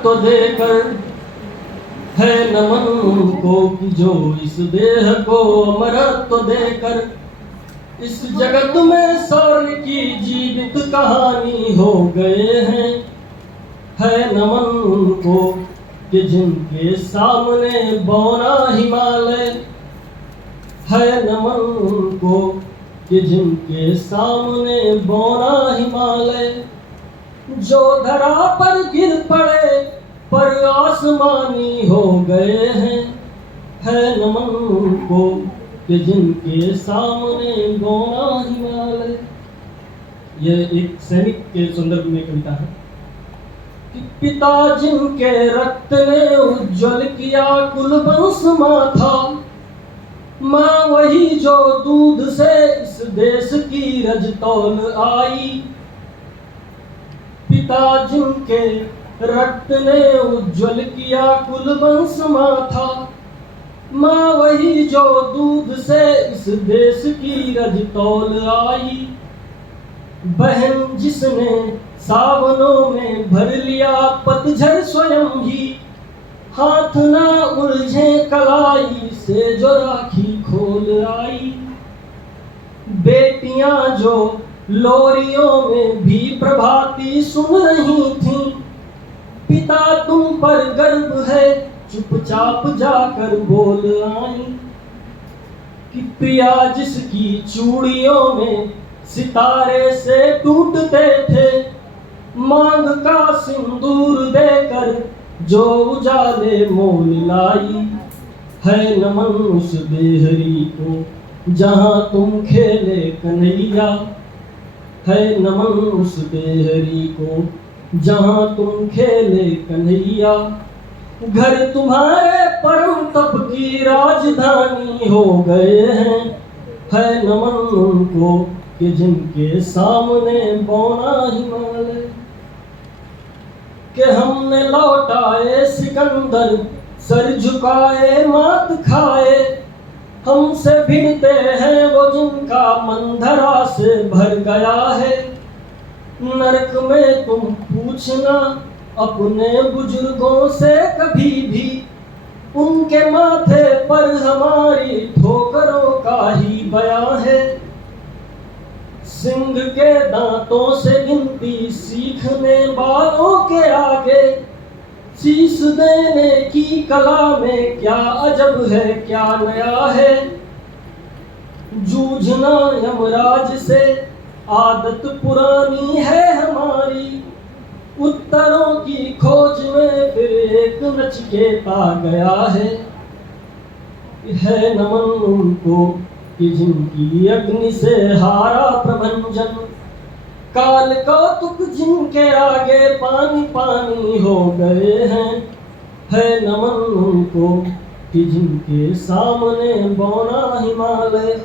अमरत्व देकर, है नमन उनको कि जो इस देह को अमरत्व देकर इस जगत में शौर्य की जीवित कहानी हो गए हैं। है नमन उनको कि जिनके सामने बौना हिमालय, है नमन उनको कि जिनके सामने बौना हिमालय, जो धरा पर गिर पड़े पर आसमानी हो गए हैं। है नमन उनको कि जिनके सामने बौना हिमालय। यह एक सैनिक के संदर्भ में कविता है कि पिता जिनके रक्त ने उज्जवल किया कुलवंश माथा, माँ वही जो दूध से इस देश की रजतौल आई। पिता जिनके रक्त ने उज्जवल किया कुलवंश माथा, माँ वही जो दूध से इस देश की रजतौल आई। बहन जिसने सावनों में भर लिया पतझड़ स्वयं ही, हाथ ना उलझे कलाई से जो राखी खोल आई। बेटियां जो लोरियों में भी प्रभाती सुन रही थीं, पिता तुम पर गर्व है चुपचाप जाकर बोल आई। कि प्रिया जिसकी चूड़ियों में सितारे से टूटते थे, मांग का सिंदूर देकर जो उजाले मोल लाई। है नमन उस देहरी को जहां तुम खेले कन्हैया, है नमन उस देहरी को जहां तुम खेले कन्हैया। घर तुम्हारे परम तप की राजधानी हो गए हैं। है नमन उनको कि जिनके सामने बौना हिमालय। कि हमने लौटाए सिकंदर सर झुकाए मात खाए, हमसे भिड़ते हैं वो जिनका मन धरा से भर गया है। नरक में तुम पूछना अपने बुजुर्गों से कभी भी, उनके माथे पर हमारी ठोकरों का ही बयां है। सिंह के दांतों से गिनती सीखने वालों के आगे, शीश देने की कला में क्या अजब है क्या नया है। जूझना यमराज से आदत पुरानी है हमारी, उत्तरों की खोज में फिर एक नचिकेता गया है। है नमन उनको कि जिनकी अग्नि से हारा प्रभंजन, काल कौतुक जिनके आगे पानी पानी हो गए हैं। है नमन उनको कि जिनके सामने बौना हिमालय,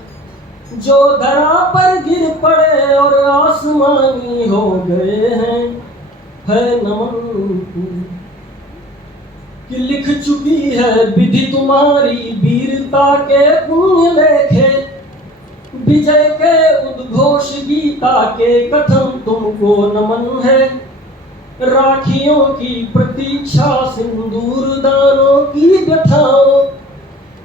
जो धरा पर गिर पड़े और आसमानी हो गए हैं। है नमन उनको कि लिख चुकी है विधि तुम्हारी वीरता के पुण्य लेखे, विजय के उद्घोष गीता के कथन तुमको नमन है। राखियों की प्रतीक्षा सिंदूर दानों की व्यथाओं,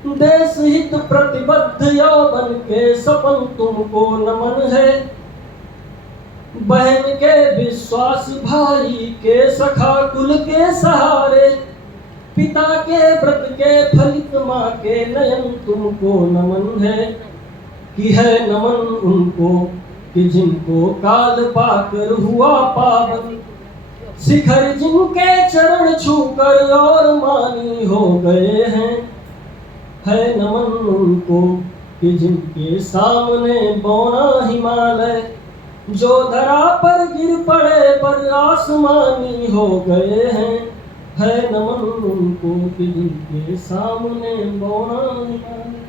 देश हित प्रतिबद्ध यौवन के सपन तुमको नमन है। बहन के विश्वास भाई के सखा कुल के सहारे, पिता के व्रत के फलित माँ के नयन तुमको नमन है। कि है नमन उनको कि जिनको काल पाकर हुआ पावन, शिखर जिनके चरण छूकर और मानी हो गए हैं। है नमन उनको कि जिनके सामने बौना हिमालय, जो धरा पर गिर पड़े पर आसमानी हो गए हैं। है नमन उनको कि जिनके सामने बौना हिमालय।